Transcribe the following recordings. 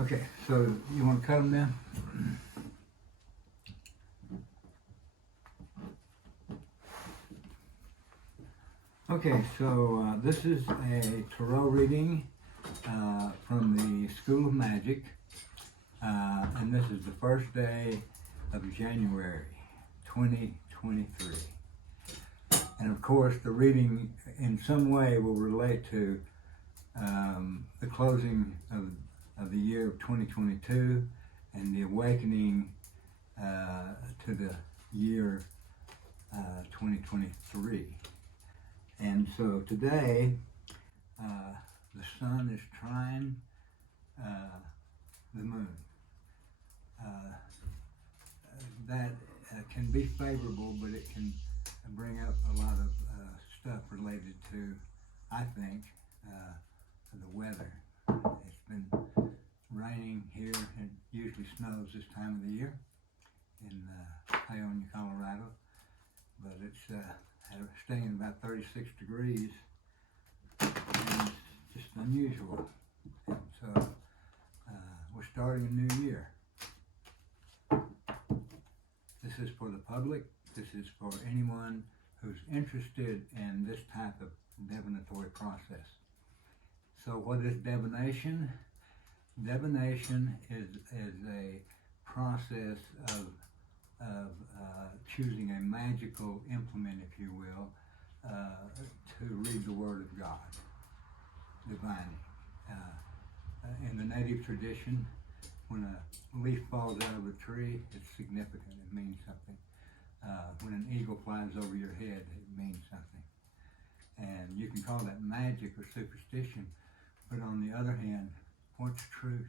Okay, so you want to cut them now? Okay, so this is a tarot reading from the School of Magic, and this is the first day of January 2023. And of course, the reading in some way will relate to the closing of the year of 2022 and the awakening to the year 2023. And so today, the sun is trine the moon. That can be favorable, but it can bring up a lot of stuff related to, I think, the weather. It's been raining here, and it usually snows this time of the year in Paonia, Colorado, but it's staying about 36 degrees, and it's just unusual. And so we're starting a new year. This is for the public. This is for anyone who's interested in this type of divinatory process. So what is divination? Divination is a process of choosing a magical implement, if you will, to read the Word of God, divining. In the native tradition, when a leaf falls out of a tree, it's significant, it means something. When an eagle flies over your head, it means something. And you can call that magic or superstition, but on the other hand, what's truth?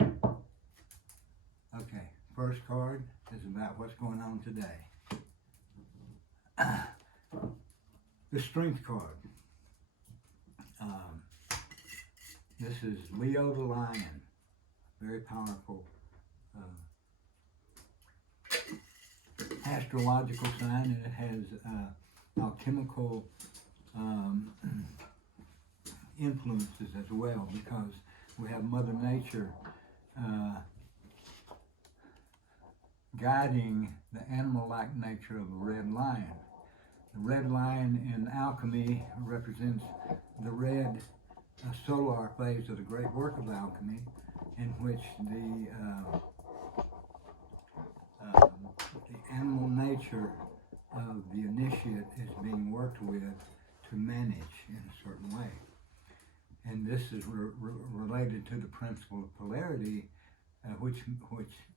Okay, first card is about what's going on today. The Strength card. This is Leo the Lion, very powerful astrological sign, and it has alchemical influences as well, because we have Mother Nature guiding the animal-like nature of a red lion. The red lion in alchemy represents the red solar phase of the great work of alchemy, in which the animal nature of the initiate is being worked with to manage in a certain way. And this is related to the principle of polarity, which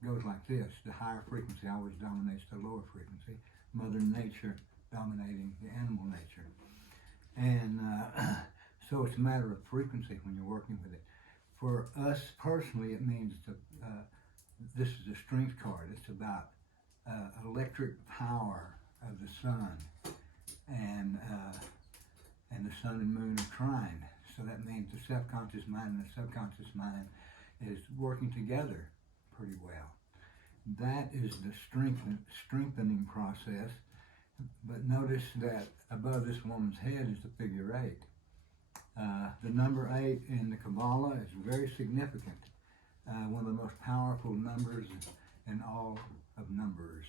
goes like this. The higher frequency always dominates the lower frequency, Mother Nature dominating the animal nature. And so it's a matter of frequency when you're working with it. For us personally, it means this is a strength card. It's about electric power of the sun, and the sun and moon are trine. So that means the self-conscious mind and the subconscious mind is working together pretty well. That is the strengthening process. But notice that above this woman's head is the figure 8. The number 8 in the Kabbalah is very significant. One of the most powerful numbers in all of numbers.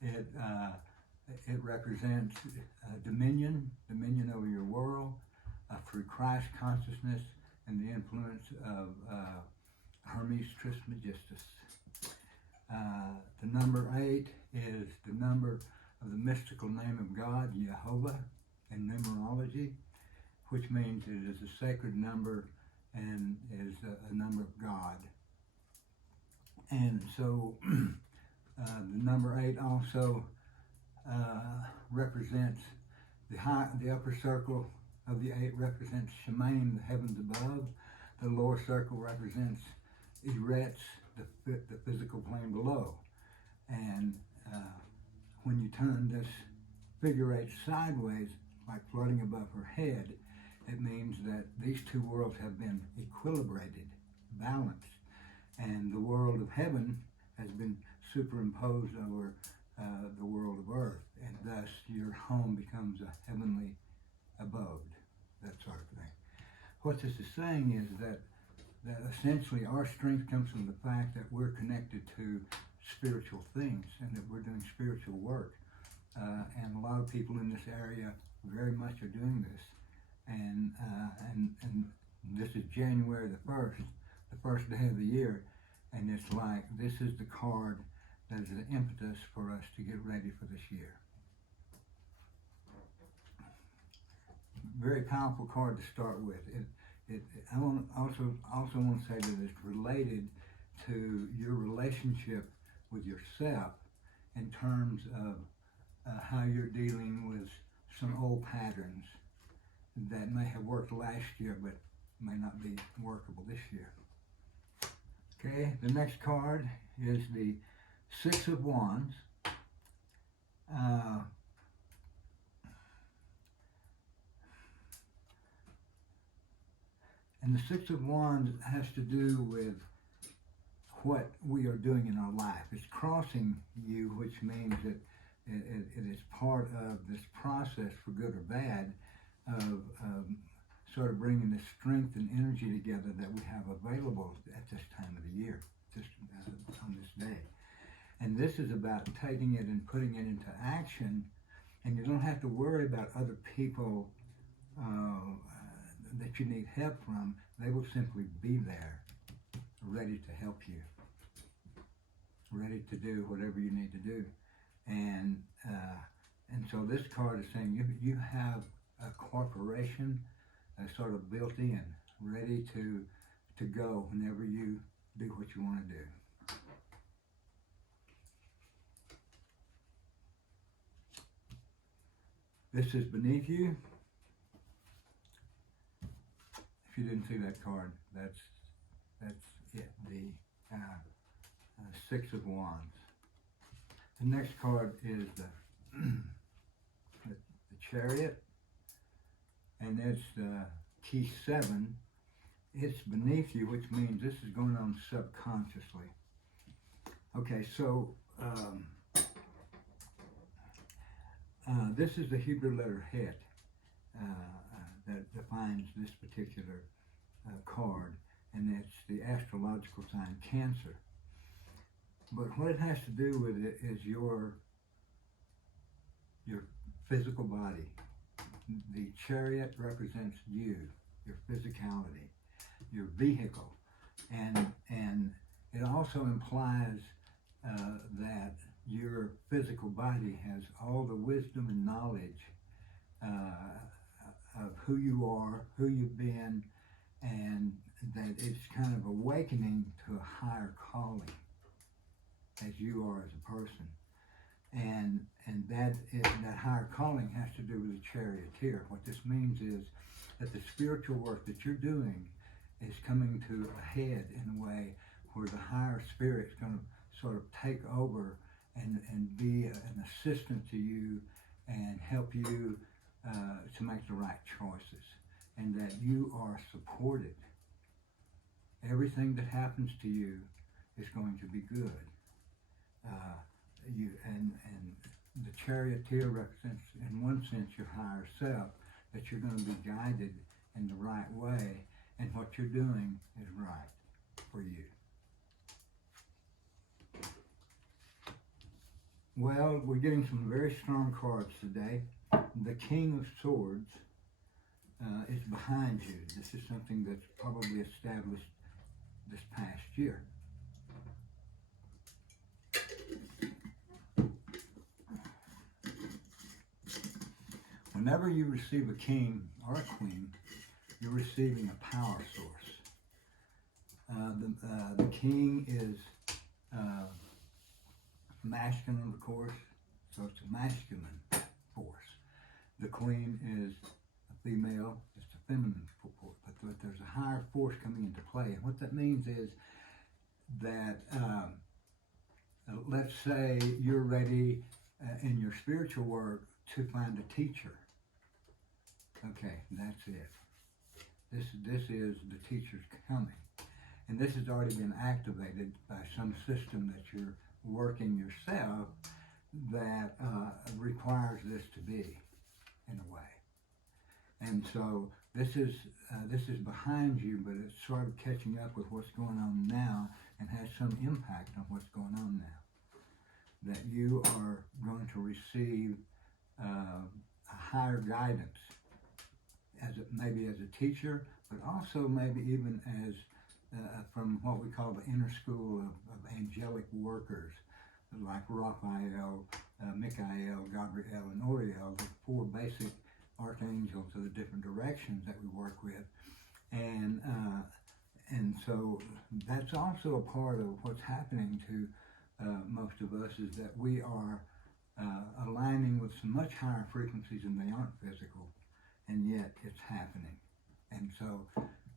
It represents dominion over your world through Christ consciousness and the influence of Hermes Trismegistus. The number 8 is the number of the mystical name of God, Jehovah, in numerology, which means it is a sacred number and is a number of God. And so the number 8 also represents the upper circle of the 8 represents Shemaim, the heavens above. The lower circle represents Eretz, the physical plane below. And when you turn this figure 8 sideways, like floating above her head, it means that these two worlds have been equilibrated, balanced, and the world of heaven has been superimposed over the world of earth, and thus your home becomes a heavenly abode, that sort of thing. What this is saying is that that essentially our strength comes from the fact that we're connected to spiritual things and that we're doing spiritual work. And a lot of people in this area very much are doing this. And this is January the first day of the year, and it's like this is the card that is the impetus for us to get ready for this year. Very powerful card to start with. I also want to say that it's related to your relationship with yourself in terms of how you're dealing with some old patterns that may have worked last year but may not be workable this year. Okay, the next card is the Six of Wands. And the Six of Wands has to do with what we are doing in our life. It's crossing you, which means that it is part of this process, for good or bad, of sort of bringing the strength and energy together that we have available at this time of the year, just on this day. And this is about taking it and putting it into action, and you don't have to worry about other people that you need help from. They will simply be there, ready to help you, ready to do whatever you need to do. And so this card is saying you have a corporation sort of built in, ready to go whenever you do what you want to do. This is beneath you. If you didn't see that card, that's it, the Six of Wands. The next card is the Chariot, and it's the key 7. It's beneath you, which means this is going on subconsciously. Okay, so this is the Hebrew letter Het that defines this particular card, and it's the astrological sign Cancer. But what it has to do with it is your physical body. The Chariot represents you, your physicality, your vehicle, and it also implies that your physical body has all the wisdom and knowledge of who you are, who you've been, and that it's kind of awakening to a higher calling as you are as a person. And that higher calling has to do with the Charioteer. What this means is that the spiritual work that you're doing is coming to a head in a way where the higher spirit's going to sort of take over and be an assistant to you and help you to make the right choices, and that you are supported. Everything that happens to you is going to be good. And the Charioteer represents, in one sense, your higher self, that you're going to be guided in the right way, and what you're doing is right for you. Well, we're getting some very strong cards today. The King of Swords is behind you. This is something that's probably established this past year. Whenever you receive a king or a queen, you're receiving a power source. The king is masculine, of course, so it's a masculine force. The queen is a female, it's a feminine force, but there's a higher force coming into play. And what that means is that, let's say you're ready in your spiritual work to find a teacher. Okay, that's it. This is the teacher's coming. And this has already been activated by some system that you're working yourself that requires this to be, in a way. And so this is behind you, but it's sort of catching up with what's going on now and has some impact on what's going on now. That you are going to receive a higher guidance, maybe as a teacher, but also maybe even as from what we call the inner school of angelic workers, like Raphael, Michael, Gabriel, and Uriel, the four basic archangels of the different directions that we work with. And so that's also a part of what's happening to most of us, is that we are aligning with some much higher frequencies and they aren't physical, and yet it's happening. And so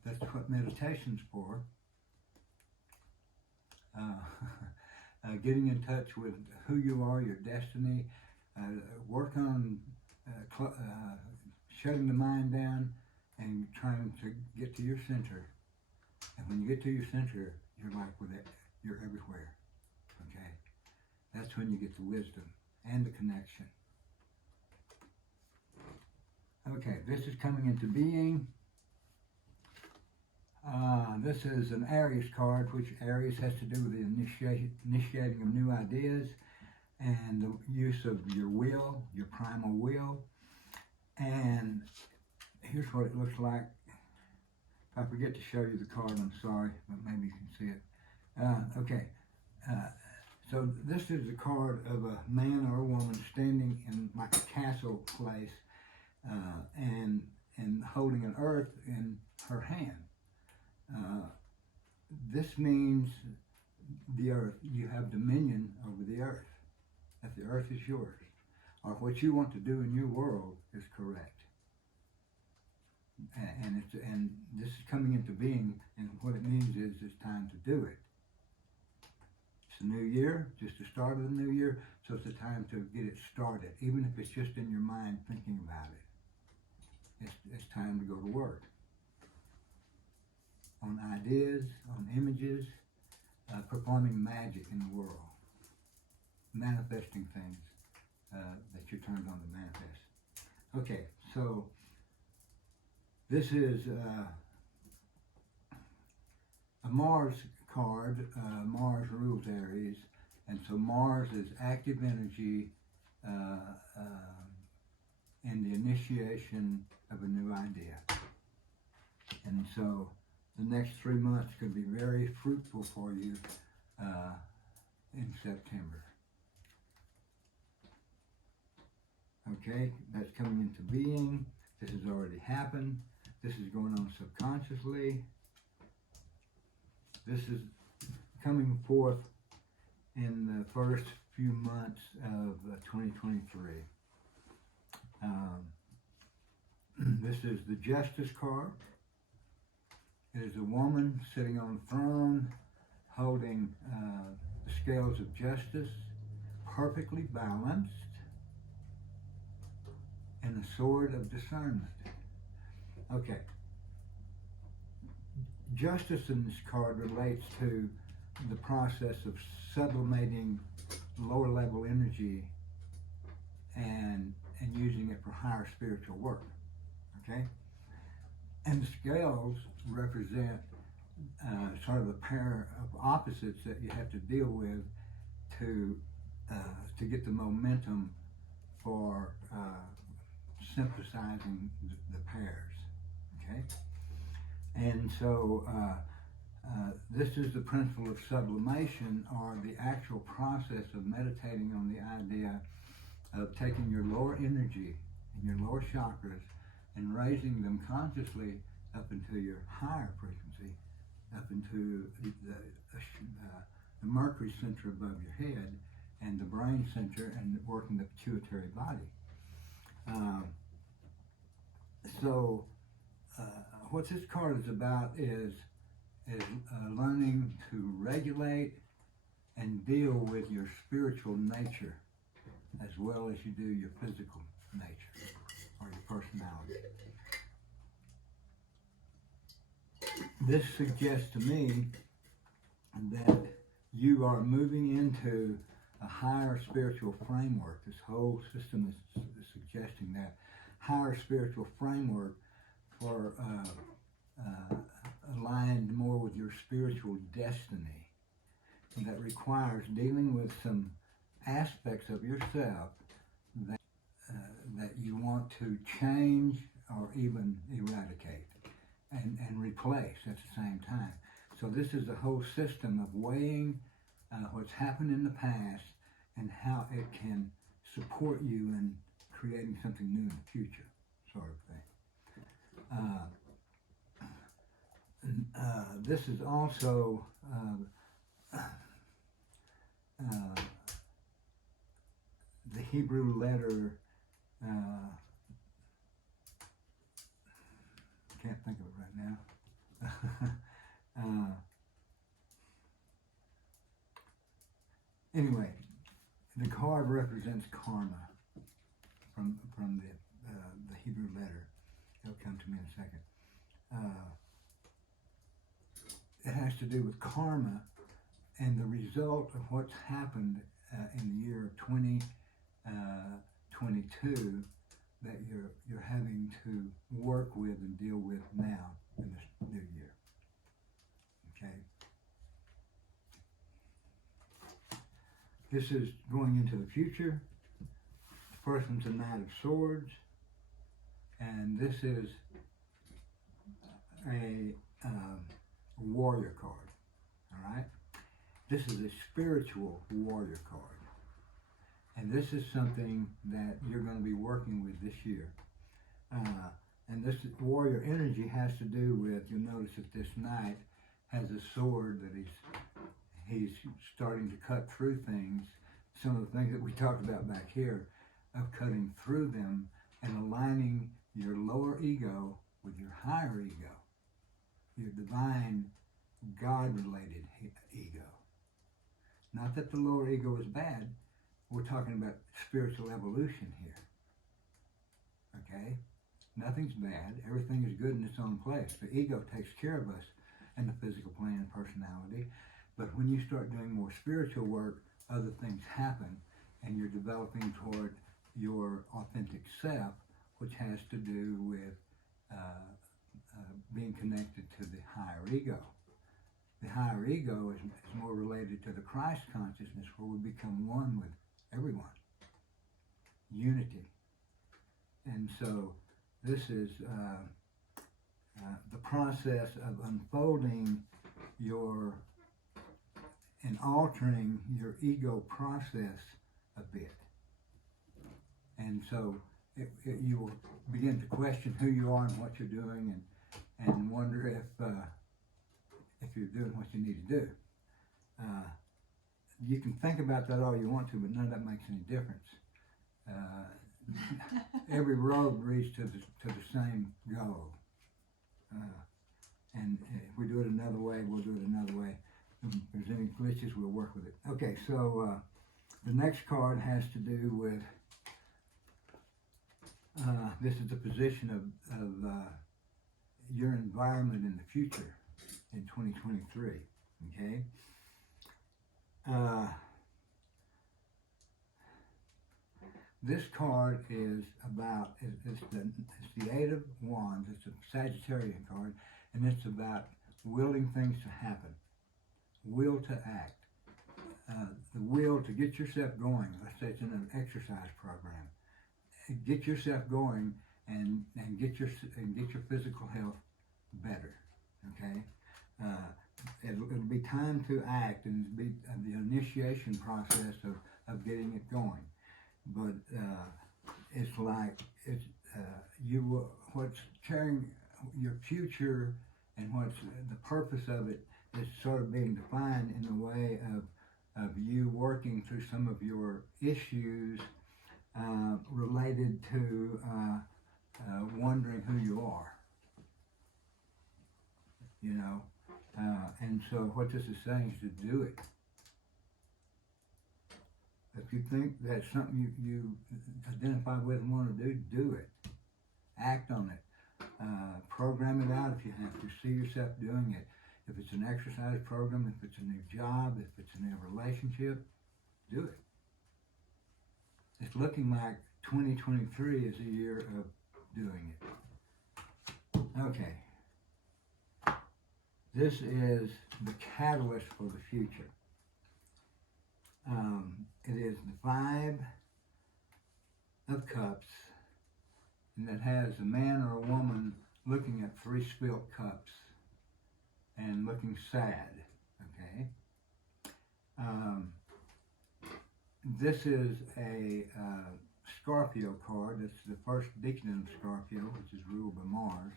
that's what meditation's for. Getting in touch with who you are, your destiny, work on shutting the mind down and trying to get to your center. And when you get to your center, you're like with it, you're everywhere. Okay? That's when you get the wisdom and the connection. Okay, this is coming into being. This is an Aries card, which Aries has to do with the initiating of new ideas and the use of your will, your primal will. And here's what it looks like. If I forget to show you the card, I'm sorry, but maybe you can see it. Okay, so this is a card of a man or a woman standing in like a castle place and holding an earth in her hand. This means the earth, you have dominion over the earth, that the earth is yours, or what you want to do in your world is correct. And this is coming into being, and what it means is it's time to do it. It's a new year, just the start of the new year, so it's a time to get it started, even if it's just in your mind thinking about it. It's time to go to work. On ideas, on images, performing magic in the world, manifesting things that you're turned on to manifest. Okay, so this is a Mars card. Mars rules Aries, and so Mars is active energy and the initiation of a new idea. And so the next 3 months could be very fruitful for you in September. Okay, that's coming into being. This has already happened. This is going on subconsciously. This is coming forth in the first few months of 2023. This is the Justice card. It is a woman sitting on a throne holding the scales of justice, perfectly balanced, and the sword of discernment. Okay. Justice in this card relates to the process of sublimating lower level energy and using it for higher spiritual work. Okay? And the scales represent sort of a pair of opposites that you have to deal with to get the momentum for synthesizing the pairs. Okay? And so this is the principle of sublimation, or the actual process of meditating on the idea of taking your lower energy and your lower chakras and raising them consciously up into your higher frequency, up into the Mercury center above your head and the brain center, and working the pituitary body. What this card is about is learning to regulate and deal with your spiritual nature as well as you do your physical nature or your personality. This suggests to me that you are moving into a higher spiritual framework. This whole system is suggesting that higher spiritual framework for aligned more with your spiritual destiny, that requires dealing with some aspects of yourself that you want to change or even eradicate and replace at the same time. So this is a whole system of weighing what's happened in the past and how it can support you in creating something new in the future, sort of thing. This is also the Hebrew letter, can't think of it right now. Anyway, the card represents karma from the Hebrew letter. It'll come to me in a second. It has to do with karma and the result of what's happened in the year of 2022 that you're having to work with and deal with now in this new year. Okay. This is going into the future. The first one's a Knight of Swords, and this is a warrior card. All right. This is a spiritual warrior card. And this is something that you're going to be working with this year. And this warrior energy has to do with, you'll notice that this knight has a sword that he's starting to cut through things. Some of the things that we talked about back here, of cutting through them and aligning your lower ego with your higher ego, your divine God-related ego. Not that the lower ego is bad. We're talking about spiritual evolution here. Okay? Nothing's bad. Everything is good in its own place. The ego takes care of us in the physical plane and personality. But when you start doing more spiritual work, other things happen, and you're developing toward your authentic self, which has to do with being connected to the higher ego. The higher ego is more related to the Christ consciousness, where we become one with everyone. Unity. And so this is the process of unfolding and altering your ego process a bit. And so you will begin to question who you are and what you're doing, and wonder if you're doing what you need to do. You can think about that all you want to, but none of that makes any difference. Every road leads to the same goal. And if we do it another way, we'll do it another way. If there's any glitches, we'll work with it. Okay, so the next card has to do with, this is the position of your environment in the future in 2023, okay? This card is about, it's the Eight of Wands. It's a Sagittarian card, and it's about willing things to happen, will to act, the will to get yourself going. Let's say it's in an exercise program. Get yourself going and get your physical health better. Okay, it'll be time to act, and it'll be the initiation process of getting it going. But it's like what's carrying your future and what's the purpose of it is sort of being defined in the way of you working through some of your issues related to wondering who you are. You know, and so what this is saying is to do it. If you think that's something you identify with and want to do it. Act on it. Program it out if you have to. See yourself doing it. If it's an exercise program, if it's a new job, if it's a new relationship, do it. It's looking like 2023 is a year of doing it. Okay. This is the catalyst for the future. It is the Five of Cups, and it has a man or a woman looking at 3 spilt cups and looking sad. Okay. This is a Scorpio card. It's the first decan of Scorpio, which is ruled by Mars,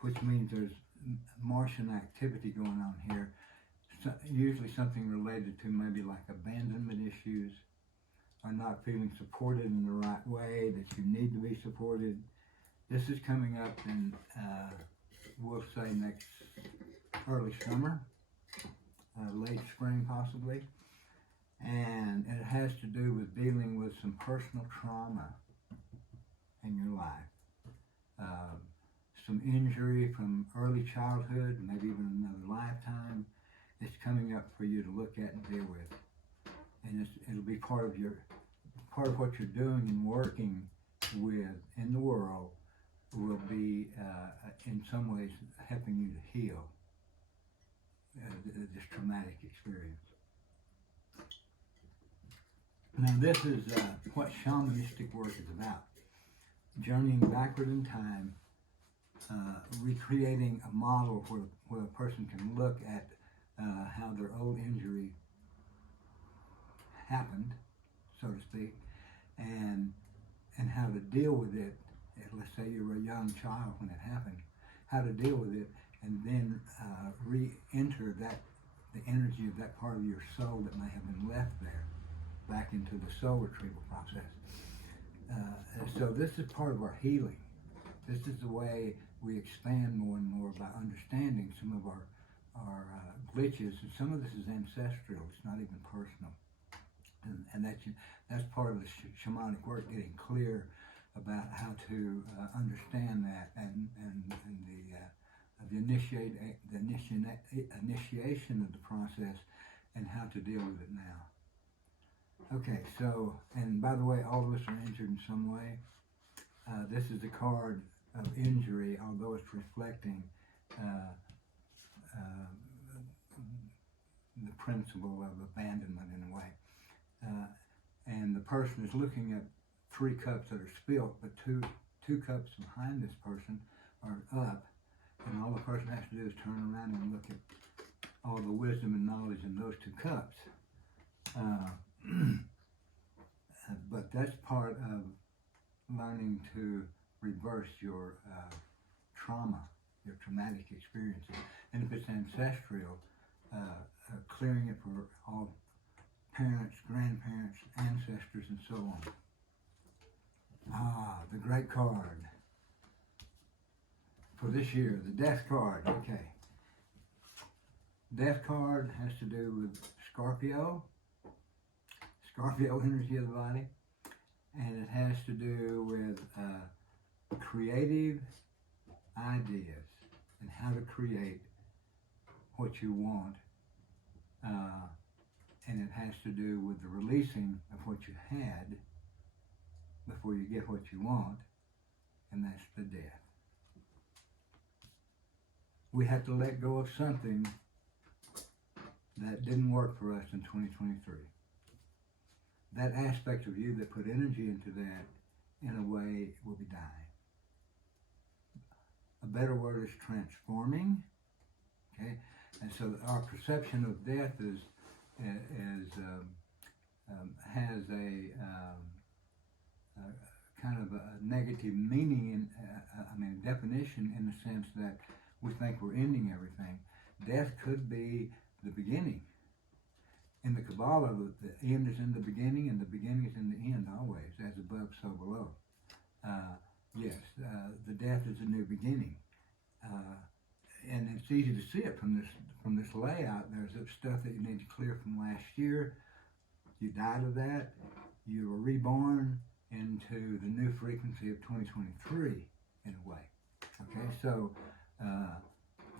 which means there's Martian activity going on here. So, usually something related to maybe like abandonment issues, or not feeling supported in the right way, that you need to be supported. This is coming up in, we'll say next early summer, late spring possibly. And it has to do with dealing with some personal trauma in your life. Some injury from early childhood, maybe even another lifetime. It's coming up for you to look at and deal with. And it'll be part of what you're doing and working with in the world will be in some ways helping you to heal this traumatic experience. Now this is what shamanistic work is about. Journeying backward in time, recreating a model where a person can look at how their old injury happened, so to speak, and how to deal with it. Let's say you were a young child when it happened, how to deal with it, and then re-enter the energy of that part of your soul that may have been left there, back into the soul retrieval process. So this is part of our healing. This is the way we expand more and more by understanding some of our glitches, and some of this is ancestral. It's not even personal, and that's part of the shamanic work, getting clear about how to understand that and the initiation of the process and how to deal with it now. Okay, so, and by the way, all of us are injured in some way. This is the card of injury, although it's reflecting the principle of abandonment in a way. And the person is looking at 3 cups that are spilt, but two cups behind this person are up, and all the person has to do is turn around and look at all the wisdom and knowledge in those 2 cups. But that's part of learning to reverse your trauma, your traumatic experiences. And if it's ancestral, clearing it for all parents, grandparents, ancestors, and so on. The great card for this year, the Death card. Okay. Death card has to do with Scorpio energy of the body, and it has to do with creative ideas and how to create what you want, and it has to do with the releasing of what you had before you get what you want, and that's the death. We have to let go of something that didn't work for us in 2023. That aspect of you that put energy into that, in a way, will be dying. A better word is transforming. Okay, and so our perception of death has a kind of a negative meaning, definition, in the sense that we think we're ending everything. Death could be the beginning. In the Kabbalah, the end is in the beginning, and the beginning is in the end always, as above, so below. Yes, the death is a new beginning, and it's easy to see it from this layout. There's stuff that you need to clear from last year. You died of that. You were reborn into the new frequency of 2023 in a way. Okay, so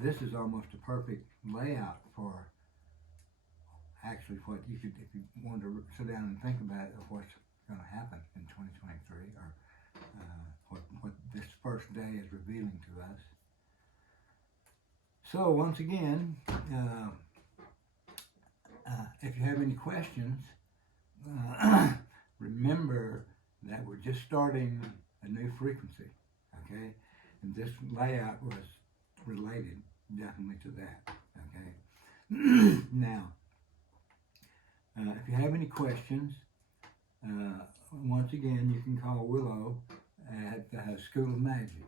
this is almost a perfect layout for actually what you could, if you wanted to sit down and think about it, of what's going to happen in 2023, or what this first day is revealing to us. So once again, if you have any questions, remember that we're just starting a new frequency, okay? And this layout was related definitely to that, okay? Now, if you have any questions, once again, you can call Willow at School of Magic.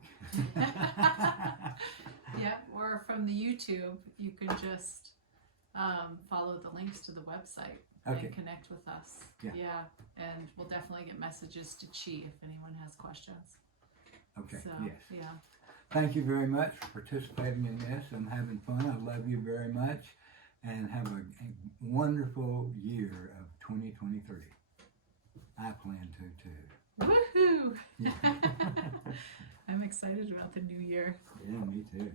Yeah, or from the YouTube, you can just follow the links to the website and connect with us. Yeah, and we'll definitely get messages to Chi if anyone has questions. Okay, so, yes. Yeah. Thank you very much for participating in this. I'm having fun. I love you very much. And have a wonderful year of 2023. I plan to too. Woohoo! Yeah. I'm excited about the new year. Yeah, me too.